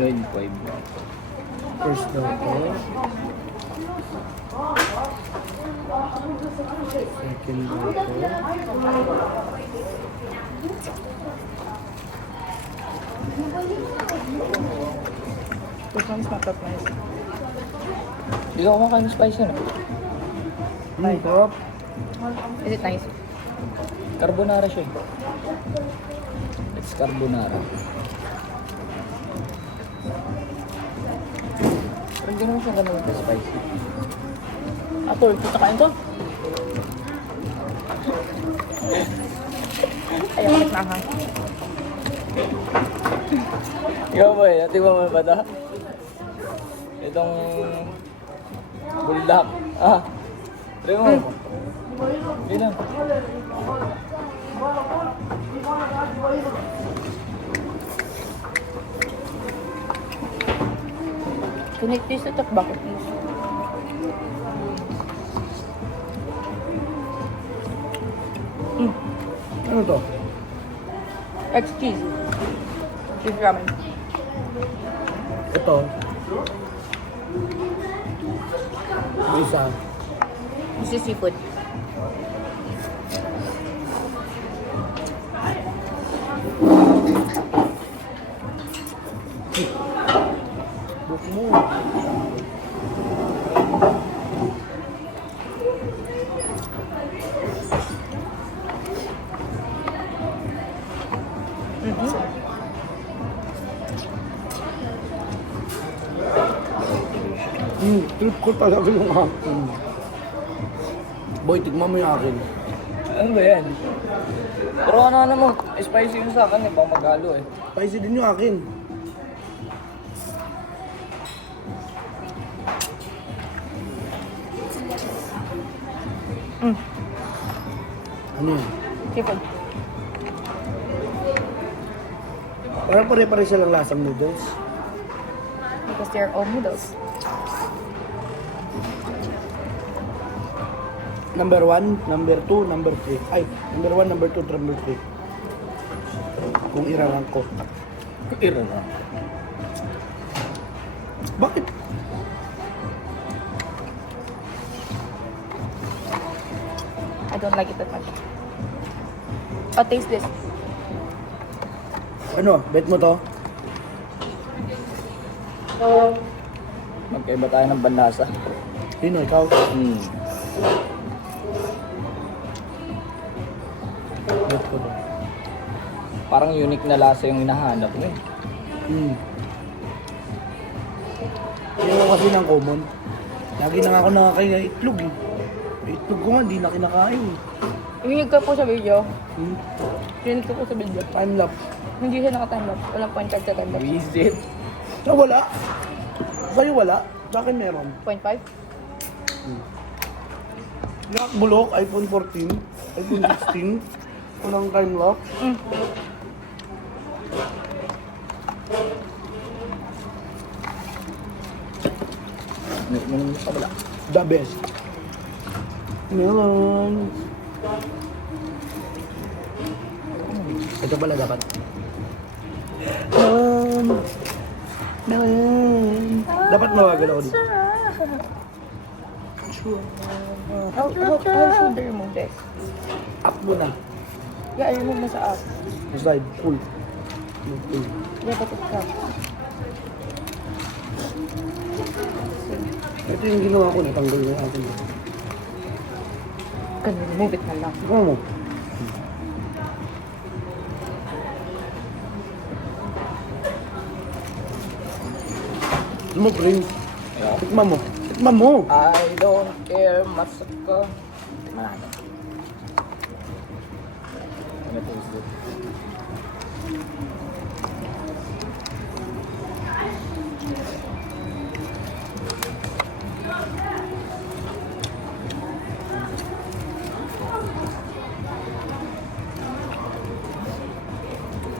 0.5. First daw to. Second daw to. This one's not that nice. Hindi ako kumakain ng spicy na. Sarap. Is it nice? Carbonara siya eh. It's carbonara. Pero hindi naman siya ganun ka spicy. Ako, gusto kain to. Ayaw ko na hang. Ikaw ba eh? Natin mo ba ito? Itong buldak. Ah! Try mo. Hindi na. Can you taste the bucket, please? Ano to? It's cheese. Cheese ramen. Ito. Isa. This is seafood. Buk mo. Trip ko talaga yung akin. Boy, tignan mo yung akin. Ano ba yan? Pero ano mo, spicy yun sa akin eh, pang maghalo eh. Spicy din yung akin. Ano yan? Seafood. Parang pare-pare silang lasang noodles. Because they're all noodles. Number 1, number 2, number 3. Ay, number 1, number 2, number 3. Kung irarang ko. Ira na. Bakit? I don't like it that much. Oh, taste this. Ano? Bet mo to? Magkaiba tayo ng banlasa. Sino? Ikaw? Bet ko to. Parang unique na lasa yung hinahanap mo eh. Hindi ko kasi ng common. Lagi na nga ako nakakain ng itlog eh. May itlog ko nga, hindi na kinakain eh. Ibinig ka po sa video. Hmm? Ibinig ka po sa video. Time lapse. Hindi siya naka-timelapse. Walang 0.5 sa timelapse. Visit. Ah, wala. Sa'yo wala? Bakit meron? 0.5? Bulok, iPhone 14, iPhone 16, walang time lapse. Ano sa wala? The best. Meron. Ito pala dapat. Meron. Dapat mawagal ako dito. How should I remove this? Up mo na. Yeah, I remove na sa up. Side, full. Full. Yeah, but it's up. Ito yung ginawa ko, natanggal na yung akin. Can you remove it na lang? Ano mo? Ano mo, Pring? Tikman mo. Tikman mo! I don't care, masaka. Marami. Ano taste it?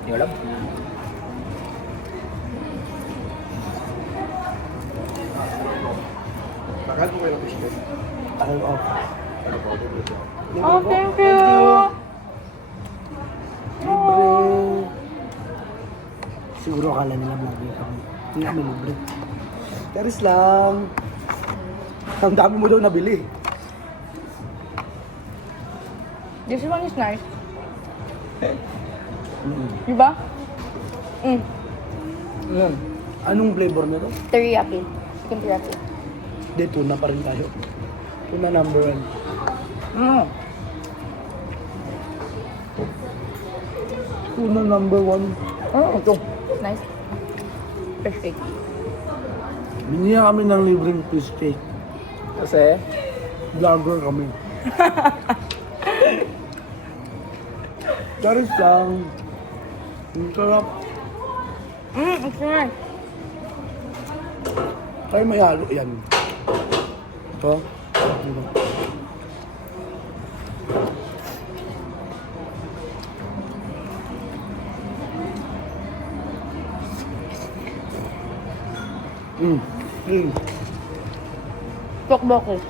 Hindi ko alam. Bakal ko kayo ng Takal off. Oh, thank you! Libre. Siguro akala nila vlogger kami. Hindi kami libre. Charis lang. Ang dami mo daw nabili. This one is nice. Mm. Diba? Yan. Anong flavor na to? Teriyaki. Chicken teriyaki. Hindi, tuna pa rin tayo. Tuna number 1. Tuna number 1. Ito. Nice. Fish cake. Binigyan kami ng libreng fish cake. Kasi, Vlogger kami. Charis lang. Ang sarap. It's nice. Kaya may halo yan. Ito. Ito. Mm. Mm. Tokboki.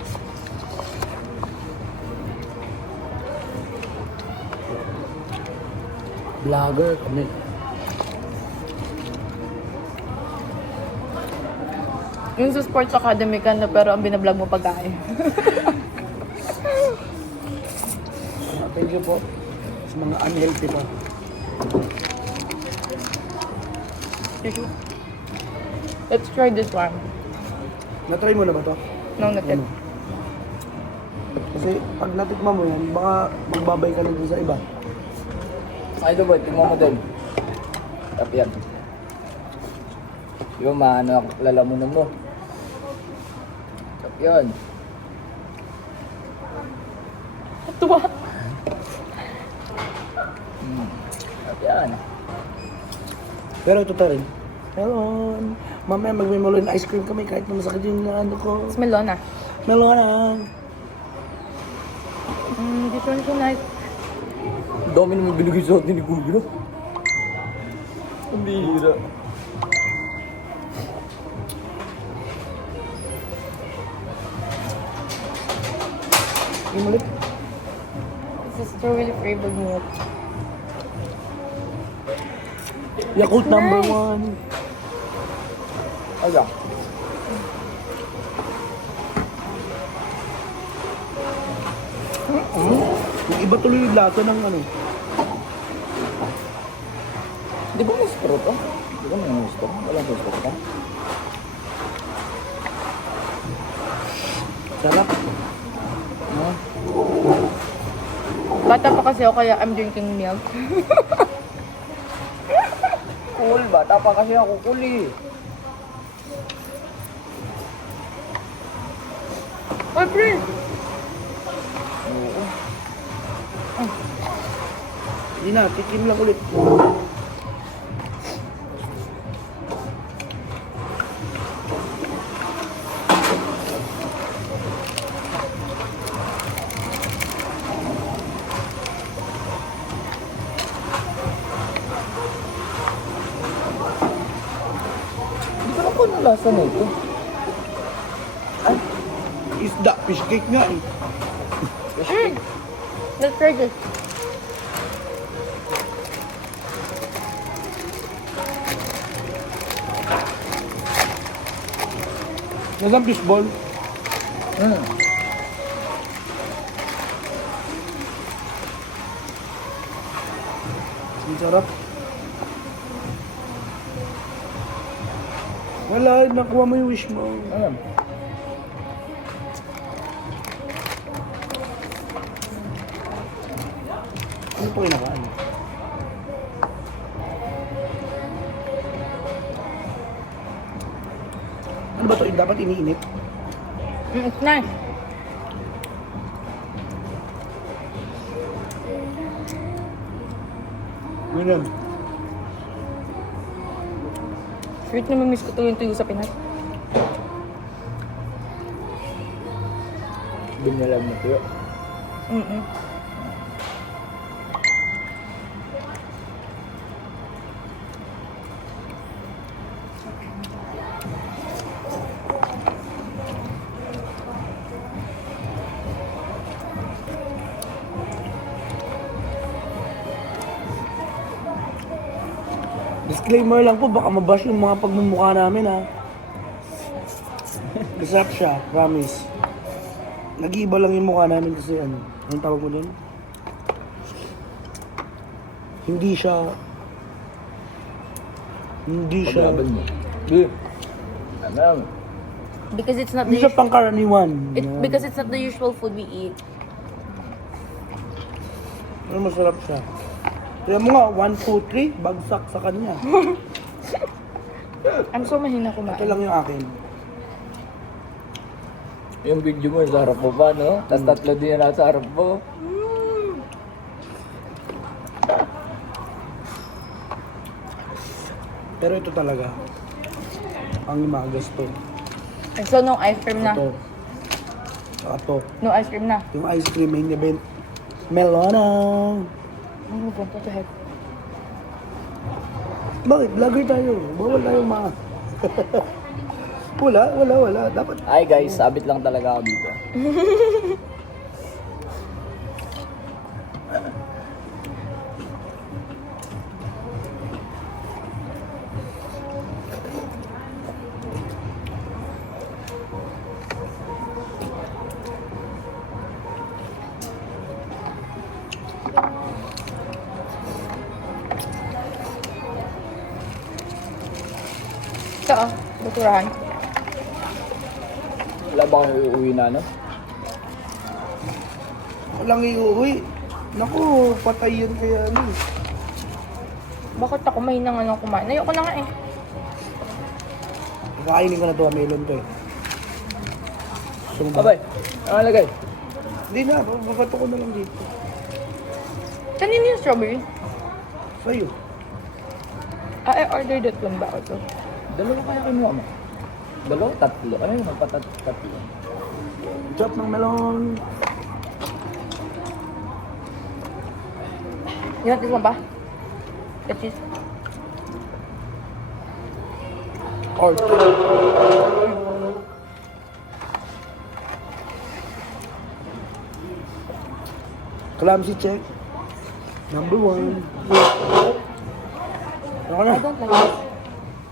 Vlogger kami. Yung sa sports academy ka na pero ang binablog mo pagkain. Thank you po. Sa mga unhealthy pa. Let's try this one. Na-try mo na ba to? No, not yet. Ano? Kasi pag natikman mo yan, baka magbabay ka na dun sa iba. ay ito boy, tingnan mo din. Tap yan. Yung maano, lalamunan mo. Tap yan. Tuwa. Tap yan. Pero ito ta rin. Meron. Mamaya magmimulin ice cream kami kahit na masakit yung ano ko. It's melona. Meron. This one's so nice. Ang dami naman binigay sa atin ni Kuya. Ang bihira. Yung ulit. This is strawberry flavored milk. Yakult number Nice. 1. Ayan. Yung iba tuloy yung lasa ng ano. Di ba may straw to? Di ba may straw? Walang straw ka? Sarap. No? Bata pa kasi ako kaya I'm drinking milk. Cool, bata pa kasi ako cool eh. Oh, please! Oo. Hindi na, tikim lang ulit. Hindi ko na po anong lasa nito. Ay, Isda, fish cake nga eh. Let's try this. Nasaan fish ball? Ang sarap. Wala, nakuha mo yung wish mo. Ayan. Ano po kinakain? Ano ba ito? Dapat iniinit? It's nice. Ganyan. Sweet na mamiss ko tuyo sa Pinas. Binalag mo ito. Disclaimer lang po, baka mabash yung mga pagmumukha namin ha. Masarap siya, promise. Nag-iiba lang yung mukha namin kasi anong tawag mo dun? Hindi siya... Paglaban mo. Di. Ano? Because it's not Hindi the siya pangkaraniwan. because it's not the usual food we eat. Pero masarap siya. Kaya mo nga, 1, 2, 3, bagsak sa kanya. I'm so mahina Ito kumain. lang yung akin. Yung video mo sa harap mo pa, no? Tapos tatlo din na nasa harap mo. Pero ito talaga. Ang himagas to. And so, no ice cream na. Ito. Saka to. No ice cream na. Yung ice cream main event. Melona! Oh, what the heck? Bakit? Vlogger tayo. Bawal tayo wala. Dapat. Ay guys, sabit lang talaga ako dito. Ito, buturahan. Wala ba kayo uuwi na, no? Walang iuwi. Naku, patay yun kaya Bakit ako mahina nga lang kumain? Ayoko na nga eh. Kakainin ko na to, melon to eh. Gusto mo ba? Abay, ang lagay. Hindi na, babato ko na lang dito. Kanino yung strawberry? Sa'yo. I ordered that one ba ako? Dalawa kaya kinuha mo? Dalawa? Tatlo? Ano yung magpatatlo? Chop ng melon. You want this one ba? The cheese? Or Clumsy check. Number 1. Ako na. I don't like this.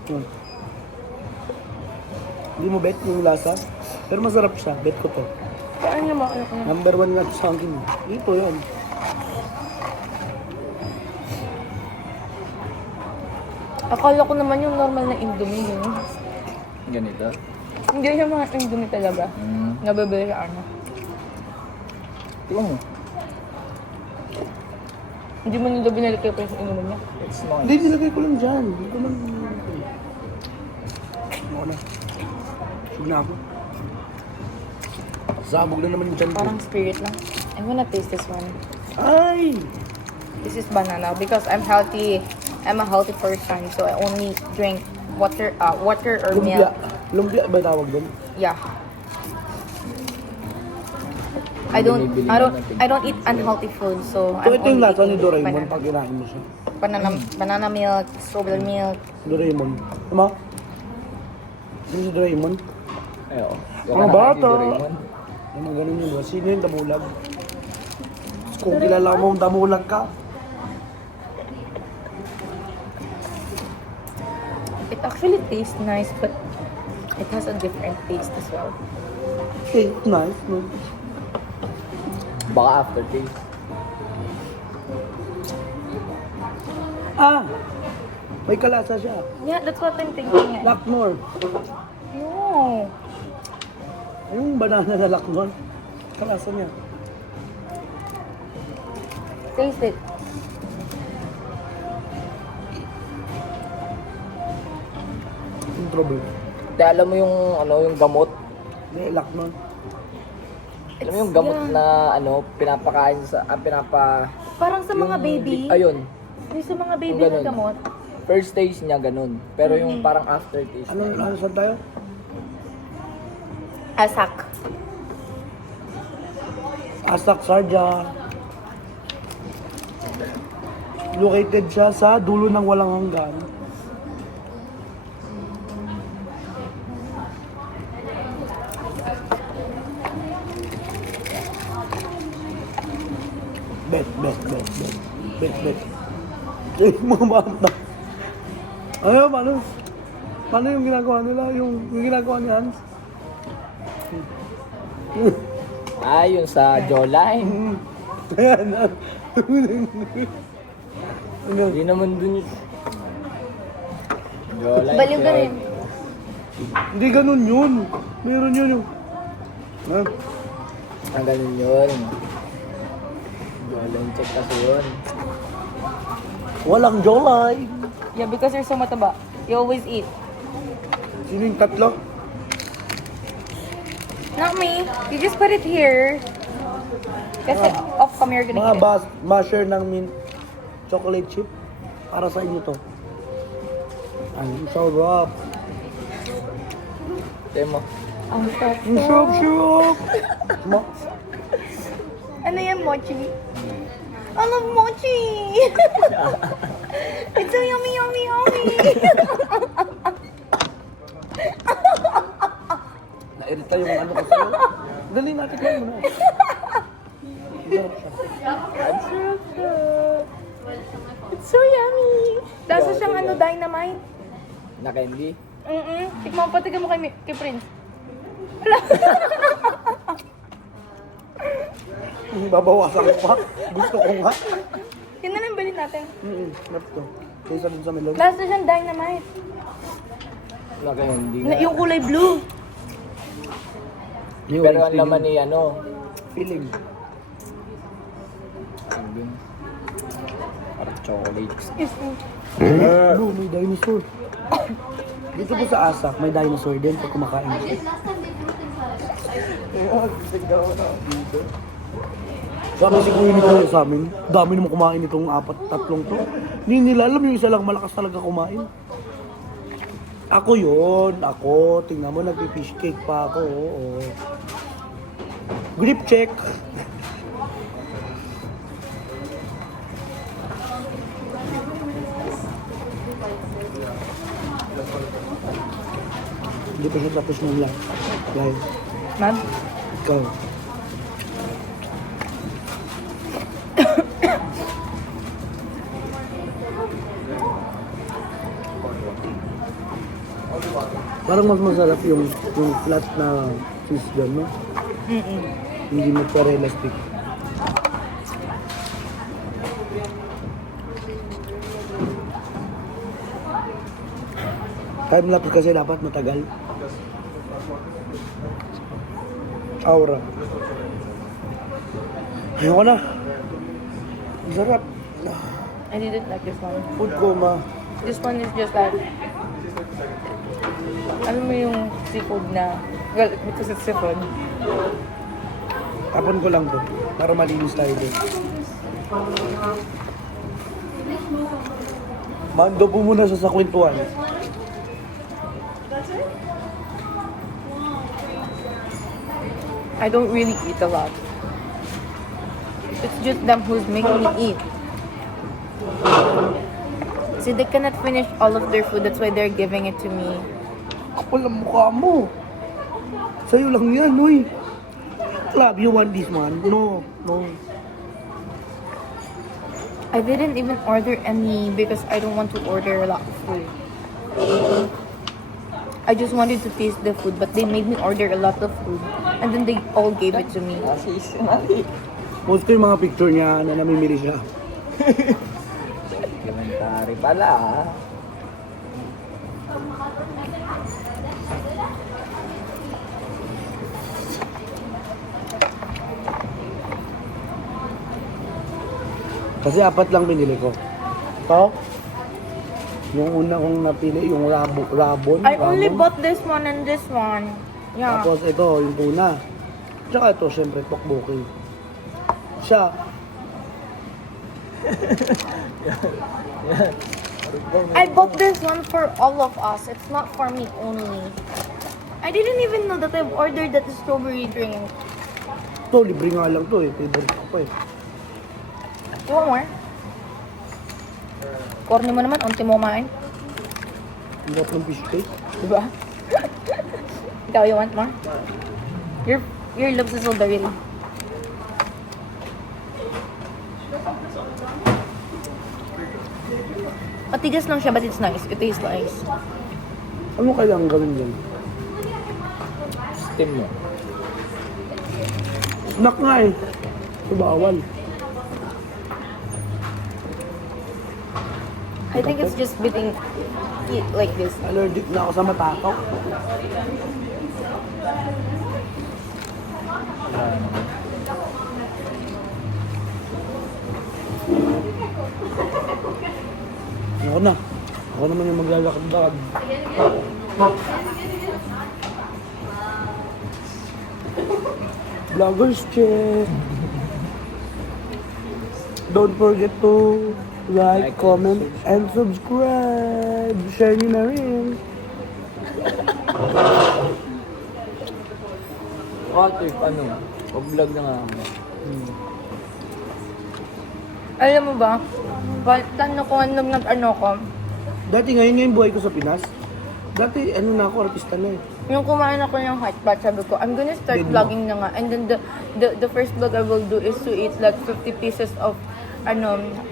Yun. Hindi mo bet yung lasa? Pero masarap siya. Bet ko to. Saan niya mo? Ayoko na. Number 1 nga sa akin. Ito yun. Akala ko naman yung normal na Indomie yun. Ganito? Hindi siya mga Indomie talaga. Nabibili sa ano. Tingnan mo. Hindi mo nila binili kayo pa yung Indomie niya. It's nice. Hindi, nilagay ko lang dyan. Hindi ko lang... Ako na. Sug na ako. Sabog na naman yung dyan. Parang spirit lang. I wanna taste this one. Ay! This is banana because I'm healthy. I'm a healthy person, so I only drink water or Lumpia. milk. Lumpia ba tawag doon? Yeah. I don't eat unhealthy food, so So ito yung only lasa ni eating Doraemon banana. pag kinain mo siya. Banana milk, strawberry milk. Doraemon. Tama? Yung si Doraemon? Ay, oo. Mga bata. Yung mga ganun yun. Sino yung damulag? Kung kilala mo ang damulag ka, It actually tastes nice, but it has a different taste as well. eh, nice, no? Baka aftertaste. Ah! May kalasa siya. Yeah, that's what I'm thinking. Eh. Laknor. No. Yung banana na laknor. Kalasa niya. Taste it. Yung trouble. Kaya alam mo yung, yung gamot? Hindi, laknor. Alam mo yung gamot na, pinapakain sa, Parang sa mga baby. Ayun. Yung sa mga baby Yung na ganun. gamot. First taste niya ganun. Pero yung parang aftertaste Ano, niya. saan tayo? Asak. Asak Sarja. Located siya sa dulo ng walang hanggan. Bet. Bet. Mo mata. Ano, paano? Paano yung ginagawa nila? Yung ginagawa ni Hans? Yun sa jawline. Ayan. Ano? Hindi naman dun yun. Jawline. Baliw ka rin. Hindi ganun yun. Meron yun yung... Ha? Ang ganun yun. Jawline check kasi yun. Walang jawline. Yeah, because you're so mataba. You always eat. Sino yung tatlo? Not me. You just put it here. Kasi off cam you're gonna Mga eat it. basher ng mint chocolate chip. Para sa inyo to. Ang sarap. Tayo mo. Ang sarap. Ang sarap. Ano yan, mochi? I love mochi! It's so yummy, yummy, yummy! Nairita yung ano ko sa'yo. Dali natin kayo muna. Sarap siya. Ang sarap siya. It's so yummy! Lasa siyang ano, dynamite. Na candy. Tikman mo, patigan mo kay Prince. Babawasan ko pa. Gusto ko nga. Yun na lang bilhin natin. Sarap to. Kaysa dun sa melon. Lasa siyang dynamite. Na candy nga. Yung kulay blue. Yung Pero orange ang laman ni ano. feeling. Yun. Parang chocolate. Excuse me. Blue, may dinosaur. Dito po sa Asak, may dinosaur din pag kumakain siya. Sabi si Kuya nito sa amin, dami naman kumain itong tatlong to. Hindi nila alam yung isa lang malakas talaga kumain. Ako yun, ako. Tingnan mo, nagpi-fish cake pa ako. Oo. Grip check. Hindi pa siya tapos ng live. Ma'am? Ikaw. Parang mas masarap yung flat na cheese doon, no? Hindi mozzarella stick. Time lapse kasi dapat matagal. Aura. Ayoko na. Ang sarap. I didn't like this one. Food coma. This one is just like... Alam mo yung seafood na... Well, because it's seafood. Tapon ko lang to. Para malinis tayo doon. Mando po muna siya sa kwentuhan. I don't really eat a lot. It's just them who's making me eat. See, they cannot finish all of their food. That's why they're giving it to me. Kapal ang mukha mo. Sa'yo lang yan, uy. Club, you want this one? No, no. I didn't even order any because I don't want to order a lot of food. I just wanted to taste the food, but they made me order a lot of food. And then they all gave it to me. Seasonally. Post ko yung mga picture niya na namimili siya. Elementary pala ah. Kasi apat lang binili ko. Ito, yung una kong napili, yung rabon. I only rabon. bought this one and this one. Yeah. Tapos ito, yung tuna. Tsaka ito, syempre, tokboki. Siya, I bought this one for all of us. It's not for me only. I didn't even know that I've ordered that strawberry drink. ito, libre nga lang to eh. Favorite ko pa eh. You want more? Corny mo naman, unti mo kumain. Ang sarap ng fish cake. Diba? Ikaw, you want more? Your lips is so very. Matigas lang siya, but it's nice. It tastes nice. Ano kailangan gawin yan? Steam mo. Snack nga eh. So, bawal. I think it's just biting it like this. Allergic na ako sa matakaw. Ako na. Ako naman yung maglalakad-lakad. Vloggers check. Don't forget to like, comment, and subscribe. Share nyo na rin. Water, ano? Pag-vlog na nga ako. Alam mo ba? Tanong ko anong nag-ano ko. Dati ngayon buhay ko sa Pinas. Dati ano na ako, artista na eh. Yung kumain ako ng hot pot, sabi ko, I'm gonna start Din mo. vlogging na nga. And then the first vlog I will do is to eat like 50 pieces of,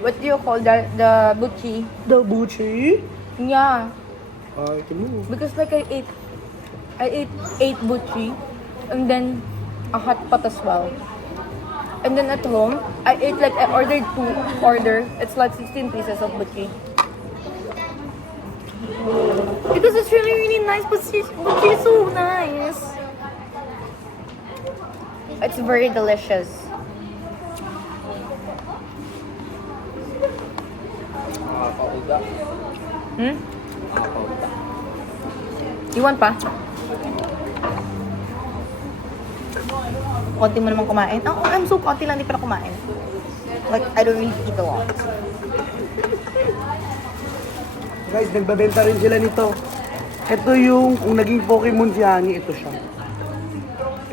what do you call that? The buchi. The Buchi? Yeah. Ay, mo. Because like I ate 8 buchi. And then a hot pot as well. And then at home, I ordered 2 It's like 16 pieces of buchi. Because it's really, really nice, but she's so nice. It's very delicious. Nakakauda. Hmm? Nakakauda. You want pa? Konti mo naman kumain. Oh, I'm so konti lang, di pa na kumain. Like, I don't really eat a lot. Guys, nagbabenta rin sila nito. Ito yung, kung naging Pokemon si Hani, ito siya.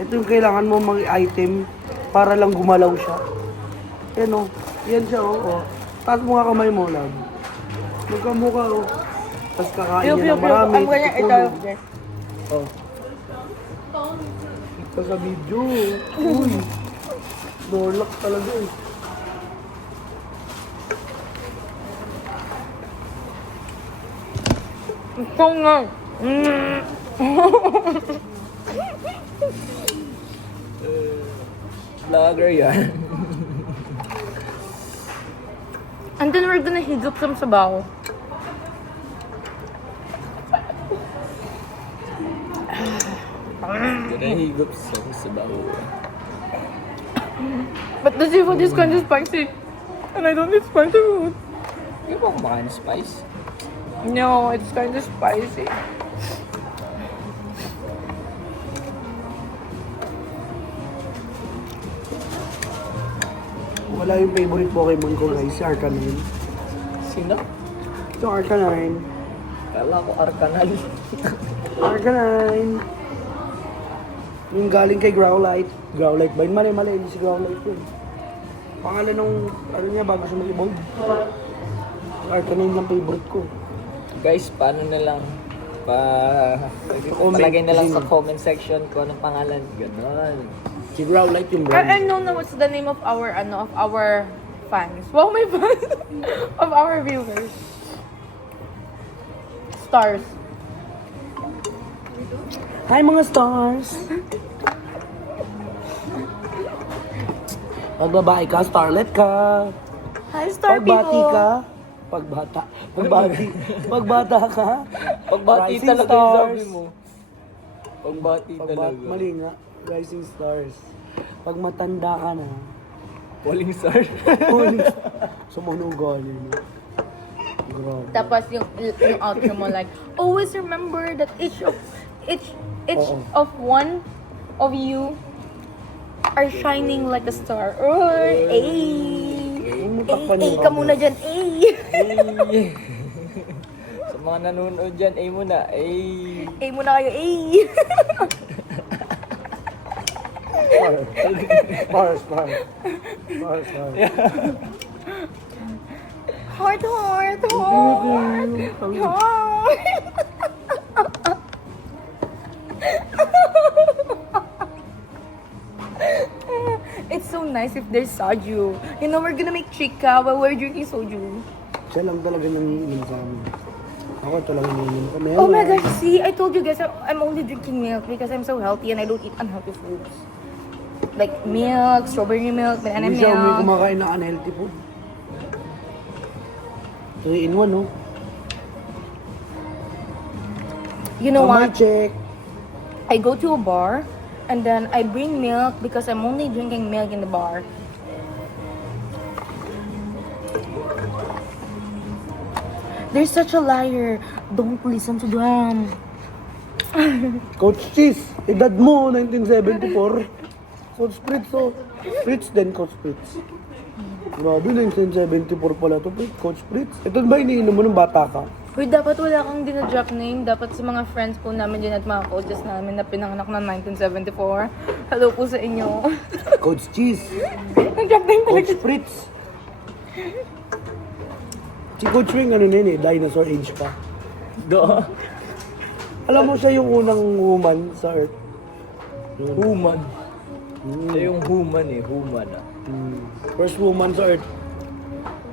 Ito yung kailangan mo mag-item para lang gumalaw siya. Yan o. Yan siya o. Taas mo nga kamay mo, love. Magkamukha o. Tapos kakain niya ng marami. I'm gonna eat all of this. Oh. Ito sa video. Uy. Dorlock talaga eh. Ito nga. Vlogger yan. And then we're gonna higop some sabaw. Ganahigop sa sabaw. But the seafood is kind of spicy. And I don't eat spicy food. Hindi ba kumakain ng spice? No, it's kind of spicy. Wala yung favorite Pokemon ko guys, si Arcanine. Sino? Ito Arcanine. Kala ko Arcanal. Arcanine. Yung galing kay Growlite. Growlite ba yun? Mali, hindi si Growlite yun. Pangalan nung, ano niya, bago siya mag-evolve. Arcanine yung favorite ko. Guys, paano na lang? Palagay na lang sa comment section kung anong pangalan. Ganon. Si Growlite yung I brand. know na what's the name of our fans. Wow, my fans. Of our viewers. Stars. Hi mga stars! Pag babae ka, starlet ka. Hi, star Pag bati people. ka, pagbata ka, Pagbati rising talaga yung sabi stars. mo. Pagbati talaga. Mali nga, rising stars. Pag matanda ka na, Falling star. sumunog galing. Grabe. Tapos yung outro mo like, always remember that each Oo. of one of you are shining like a star. Ay! Huwag mo takpan yung Ka muna dyan, ay! Ay. Sa mga nanonood dyan, ay muna. Ay. Ay muna kayo, ay! Stars. Heart. It's so nice if there's soju. You know, we're gonna make chika while we're drinking soju. Siya lang talaga nangiinom sa amin. Ako talaga nangiinom ko. Oh my gosh, see, I told you guys I'm only drinking milk because I'm so healthy and I don't eat unhealthy foods. Like milk, strawberry milk, banana Hindi siya may milk. kumakain ng unhealthy food. 3 in 1, no? You know Kamay what? check. I go to a bar and then I bring milk because I'm only drinking milk in the bar. They're such a liar. Don't listen to them. Coach Cheese, edad mo, 1974. Coach Fritz, oh. Fritz din, Coach Fritz. Grabe, 1974 pala to, Coach Fritz. Ito ba iniinom mo nung bata ka? Uy, dapat wala kang dinadrop name. Dapat sa mga friends po namin dyan at mga coaches namin na pinanganak ng 1974. Hello po sa inyo. Coach Cheese, Nag-drop name Coach talaga. Fritz. Si Coach Wing, ano yun eh, dinosaur age pa. Do. Alam mo siya yung unang woman sa Earth. Human. Siya yung human eh, human ah. First woman sa Earth.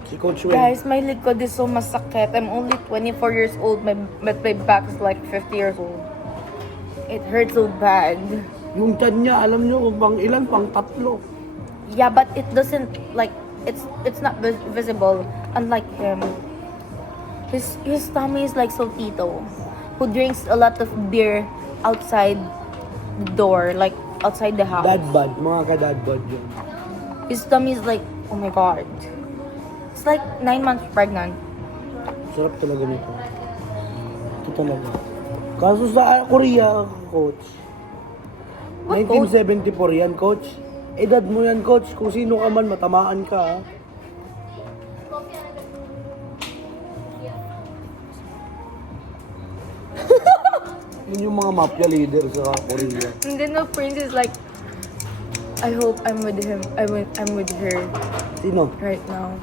Si Coach Wing. Guys, my likod is so masakit. I'm only 24 years old, but my back is like 50 years old. It hurts so bad. Yung tiyan niya, alam nyo, pang ilan, pang 3. Yeah, but it doesn't like it's not visible. Unlike him, his tummy is like Soltito, who drinks a lot of beer outside the door, like outside the house. Dad bod, mga ka-dad bod yun. His tummy is like, oh my god, it's like 9 months pregnant. Sarap talaga nito. Ito talaga. Kaso sa Korea, Coach. What, Coach? 1974 yan, Coach. Edad mo yan, Coach. Kung sino ka man, matamaan ka, ha? Yun yung mga mafia leader sa Korea. And then the prince is like, I hope I'm with him. I'm with her Sino? right now.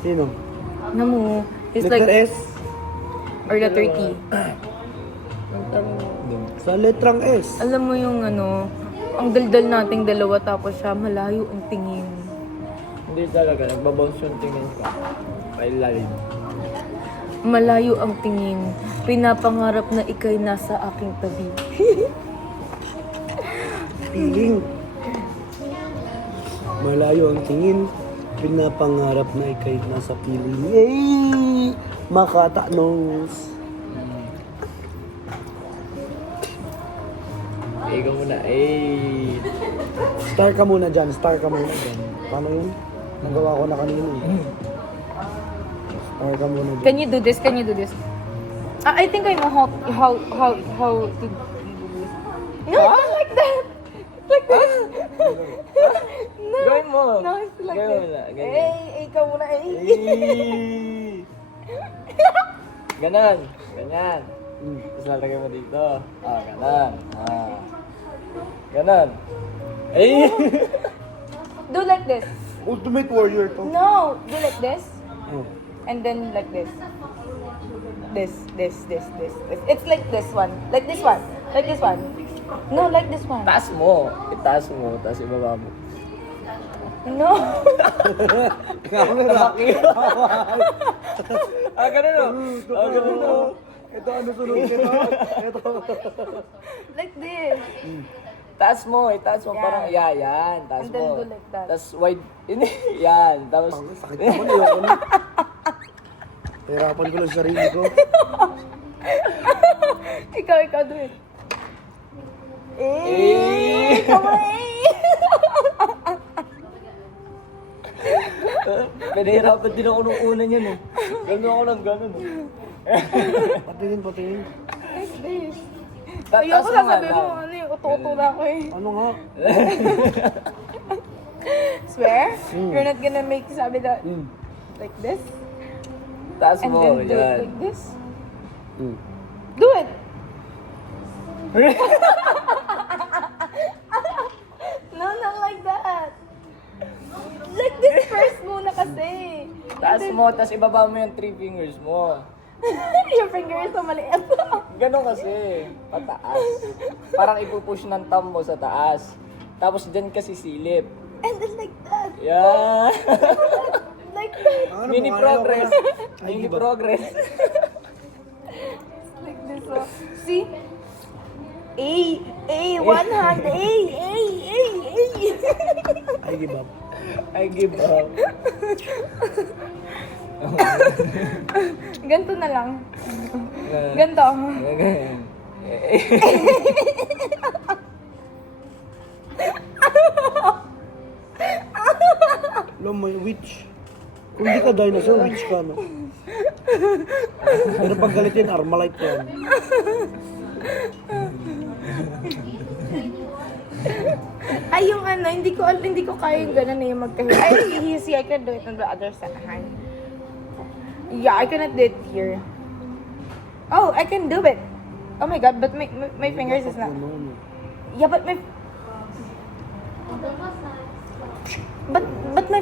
Sino? Namu, he's Letter like, S? or the 30. Sa letrang S. Alam mo yung ano, ang daldal nating dalawa tapos siya malayo ang tingin. Hindi talaga, nagbabounce yung tingin ka. Pailalim. Malayo ang tingin. Pinapangarap na ikay nasa aking tabi. Piling. Malayo ang tingin. Pinapangarap na ikay nasa piling. Hey! Makata nose. Ikaw muna, eh. Star ka muna dyan. Star ka muna dyan. Paano yun? Nagawa ko na kanina eh. Star ka muna dyan. Can you do this? Can you do this? I think I know how to do this. No, it's not like that. It's like this. No. Gawin mo. No, it's like Gawin mo this. na, ganyan. Ikaw muna, Eh. Ganon. Ganyan. Tapos lalagay mo dito. Ah, ganon. Ah. Ganon. Eh. Do like this. Ultimate warrior to. No, do like this. Oh. And then like this. This. It's like this one. Like this one. Like this one. No, like this one. Taas mo. Itaas mo. Tapos ibaba mo. No. Camera. Ah, ganon o. Ah, ganon o. Ito ano sunod ito? Ito. Like this. Taas mo. Itaas mo. Yan. Parang, yan. Taas And then mo. do like that. Tapos wide. Hindi. Yan. Tapos. Sakit naman, ayoko na. Hirapan ko lang sarili ko. ikaw do it. Eh. Come on, Pinahirapan din ako nung una niyan eh. Gano'n ako ng gano'n eh. Patingin. Like this. Taas Ayoko mo nga sasabihin mo, lang. ano yung uto-uto na ako eh. Ano nga? Swear? You're not gonna make sabi that like this? Taas And mo. then do it Yan. like this? Hmm. Do it! No, not like that. Like this first muna kasi. Taas mo. Tapos ibaba mo yung 3 fingers mo. Your finger is so maliit. Ganon kasi. Pataas. Parang ipupush ng thumb mo sa taas. Tapos dyan kasi silip. And then like that. Yan. Like Ano, Mini mukha progress. ayaw ko na. Ay, Mini iba. progress. Like this one. See? One hand. A. I give up. I give up. Ganto na lang. Ganto. Ganyan. Alam mo, witch. Kung di ka dinosaur, witch ka, no? Pero pag galit yan, Armalite yan. Ay, yung ano, hindi ko kaya yung ganun na yung magkahit. Ay, see, I can do it on the other hand. Yeah, I cannot do it here. Oh, I can do it. Oh my god, but my fingers is not. Ano, Yeah, but my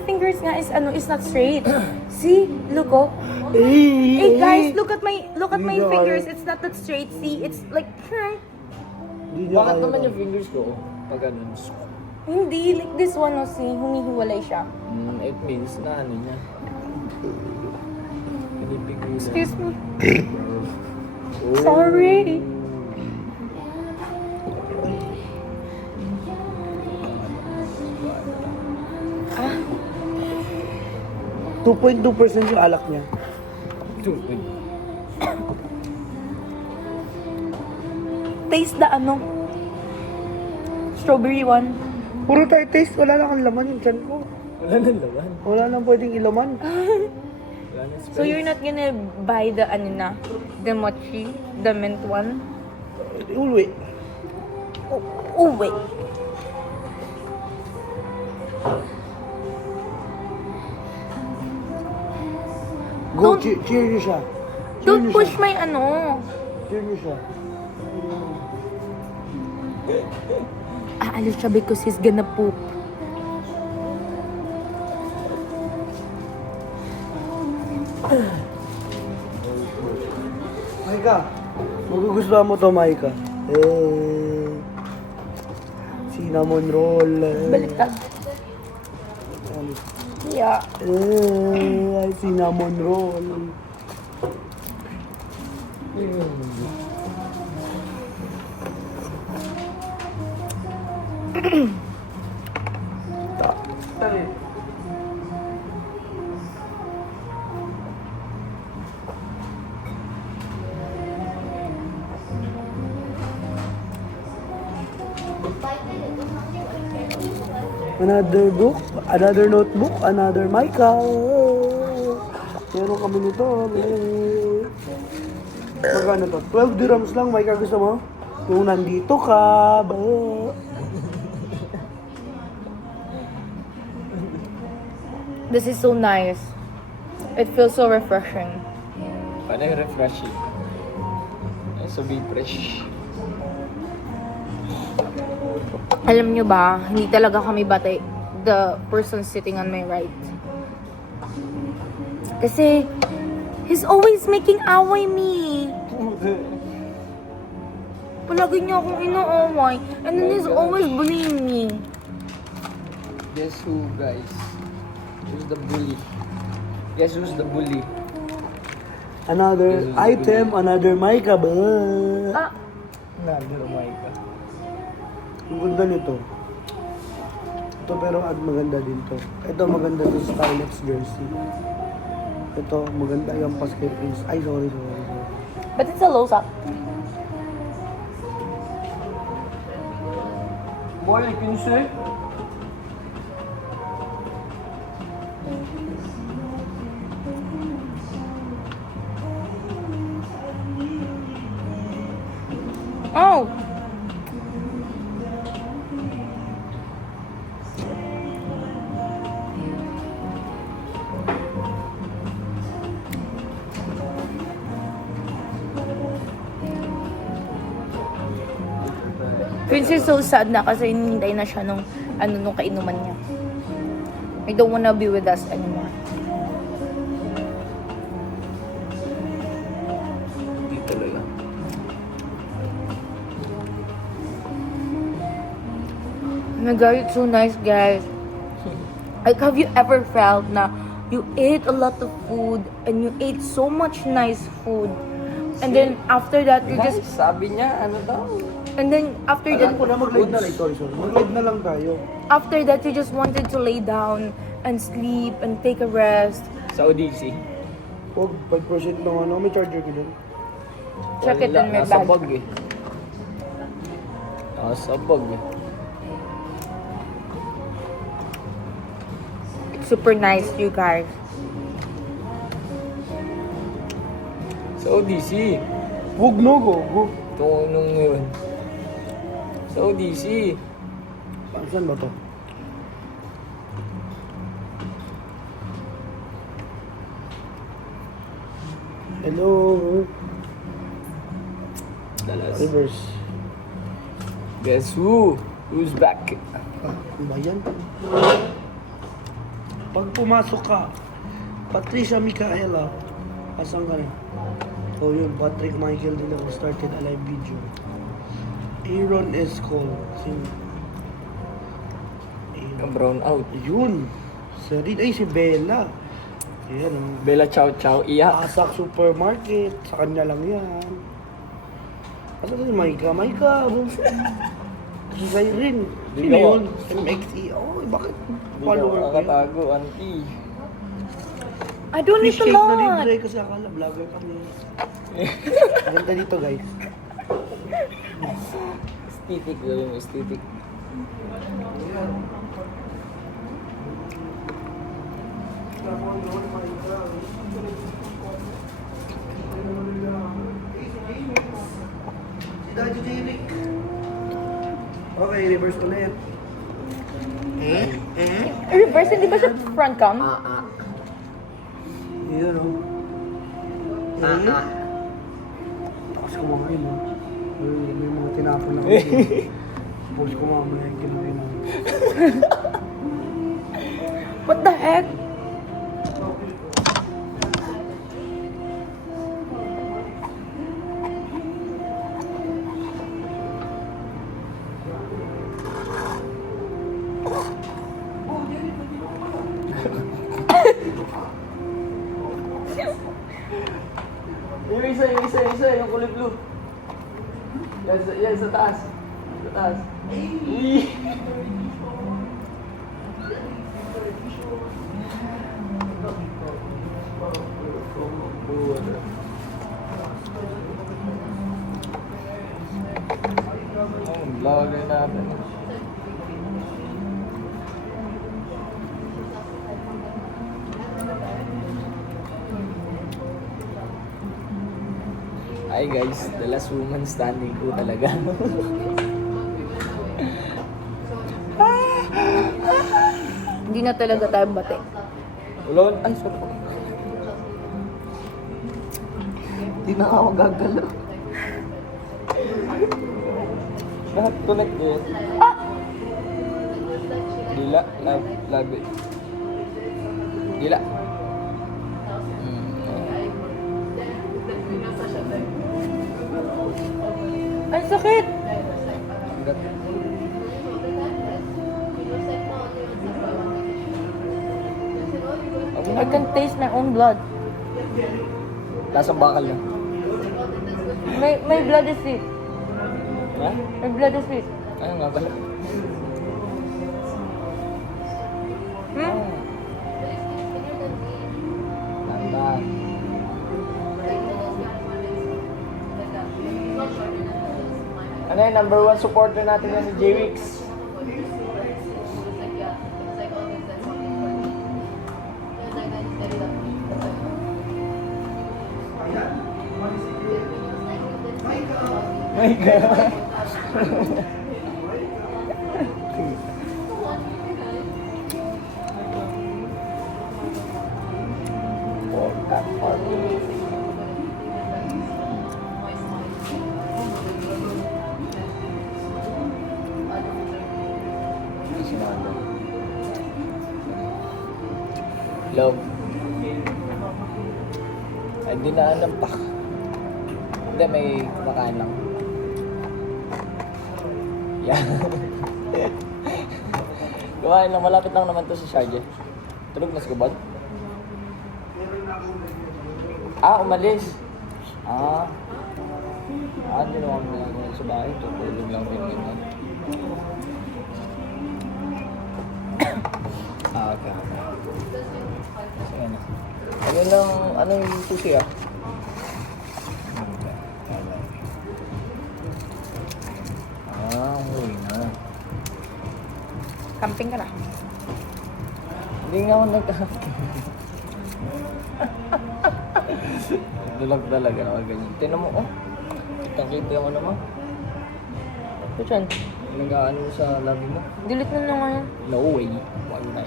fingers nga is not straight. See, look oh. Hey guys, look at my Hindi na fingers. kaya. It's not that straight. See, it's like Hindi niya Bakit kaya naman to. yung fingers ko? Pag ganun. hindi like this one oh, see, humihiwalay siya. It means na ano niya. Pinipigilan. Excuse me. Sorry. 2.2% yung alak niya. Taste the ano. Strawberry one. Puro tayo taste, wala lang ang laman yung tiyan ko. Wala nang laman. Wala nang pwedeng ilaman. Wala nang space. So you're not gonna buy the ano na, the mochi, the mint one? Uluwi. Oh wait. Go, Don't- cheer niyo siya. Cheer Don't niyo push siya. my ano. Cheer niyo siya. Aalis siya because he's gonna poop. Maika, magugustuhan mo to, Maika. Cinnamon roll. Baliktad. Yeah. Cinnamon roll. Another book, another notebook, another Maika. Meron kami nito. Magkano to? 12 dirhams lang, Maika, gusto mo? Kung nandito ka, ba? This is so nice. It feels so refreshing. Paano yung refreshing? So be fresh. Alam nyo ba, hindi talaga kami batay the person sitting on my right. Kasi, he's always making away me. Palagi niya akong ino-away. And then he's always bullying me. Guess who, guys? Who's the bully? Guess who's the bully? Another item, another Maika, ba? Ah, Another Maika. Ang ganda nito. Ito pero maganda din to. Ito maganda to sa Scarlett's jersey. Ito maganda yung Pascal Prince. Ay, sorry. but it's a low up. Boy, can you say? Oh! Prince is so sad na kasi hinintay na siya nung kainuman niya. I don't wanna be with us anymore. Hindi talaga. Oh my god, it's so nice, guys. Like, have you ever felt na you ate a lot of food and you ate so much nice food. And then after that, you Guys, just, sabi niya, ano daw? and then after Alam that, ko na mag-live na lang. Sorry. Mag-live na lang tayo. after that, you just wanted to lay down and sleep and take a rest. Sa Odyssey. Huwag, 5% lang ano. May charger ko dun. Check it in my Nasa bag. bag eh. Nasa bag eh. Super nice, you guys. Sa Odyssey. Huwag no, go. Ito nung yun. Sa Odyssey. Saan ba to? Hello. Dalas. Reverse. Guess who? Who's back? Ano ba yan? Pag pumasok ka, Patricia Micaela, asan ka rin? Oh yun, Patrick Michael din ako started a live video. Aaron S. Cole. Sino? Ang brown out. Yun. Si Bella. Ayan, oh. Bella Chow Chow. Iyak. Asak Supermarket. Sa kanya lang yan. Asan si Maika? Si Cyrene. Di Sino ko. yun? MXE. Oh, bakit? Hindi ka Follower ko yun. makatago, auntie. I don't eat Fish a cake na lot. libre kasi akala vlogger kami. Ganda dito guys. Aesthetic daw yung aesthetic. Daddy Derek. Okay, reverse ko na yan. Reverse, hindi ba siya front cam? Yun o. Tapos kumain o. May mga tinapon na kasi. Tapos kumamaya yung kinain na. What the heck? Yung isa, yung kulay blue. Yan, sa taas. Sa taas. Vlogger natin. Hi guys, the last woman standing ko talaga. Hindi na talaga tayo bate. Wala, ay sorry. Hindi na ako gagalaw. Lahat connect ko yun. Dila, labi. Dila. Ang sakit! I can taste my own blood. Lasang bakal na. My blood is sweet. Ha? My blood is sweet. Ano nga pala? Hmm? Tandaan. Ano yun, number 1 supporter natin yan si J-Wix. My God. Love. Ay, dinaan ng pak. Hindi, may kumakain lang. Yan. Kumain lang, malapit lang naman to sa Sharjah. Tulog na si Gabad? Ah, umalis. Ah. Ah, hindi naman ako sa bahay. Tutulog lang din ganyan. Ah, okay. Sige na. Ano lang, ano yung susi ah? Ah, uwi na. Camping ka na. Hindi nga ako nag-acting. Dulag talaga ako ganyan. Tinan mo, oh. Kitang-kita ako naman. Which one? Nag-ano sa labi mo. Delete mo na ngayon. No way. Why would I?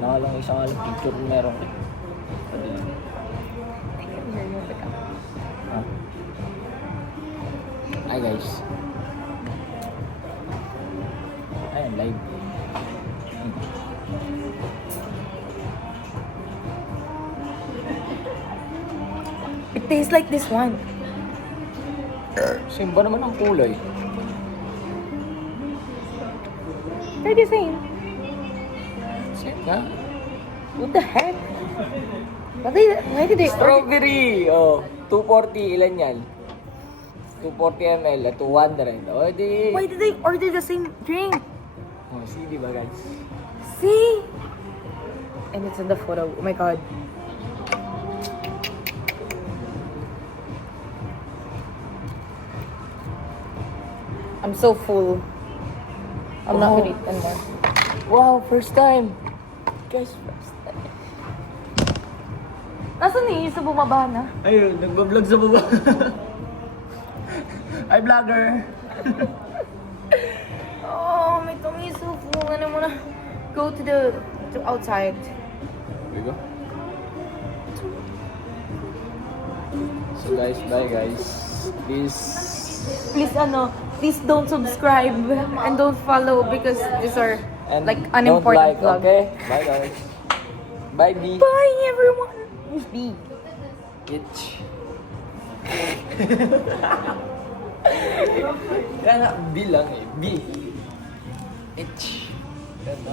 Nakalang isang alam picture meron ko. Here, you pick up. Ah. Hi guys. Ayan, live. It tastes like this one. Same ba naman ang kulay? They're the same. Same ka? What the heck? Why did they order? Strawberry! Oh, 240. Ilan yan? 240 ml at 200. O, di... Why did they order the same drink? Oh, see, di ba guys? See? And it's in the photo. Oh my god. I'm so full. I'm not gonna eat anymore. Wow, first time! Guys, first time. Nasaan ni Isa bumaba na? Ayun, nagbablog sa baba. Hi, vlogger! Oh, my tummy is so full. And I wanna go to outside. Here we go. So guys, bye guys. Please don't subscribe and don't follow because these are And like don't unimportant like, vlog. okay? Bye guys. Bye B. Bye everyone. Who's B? Itch. Kaya B lang eh. B. Itch.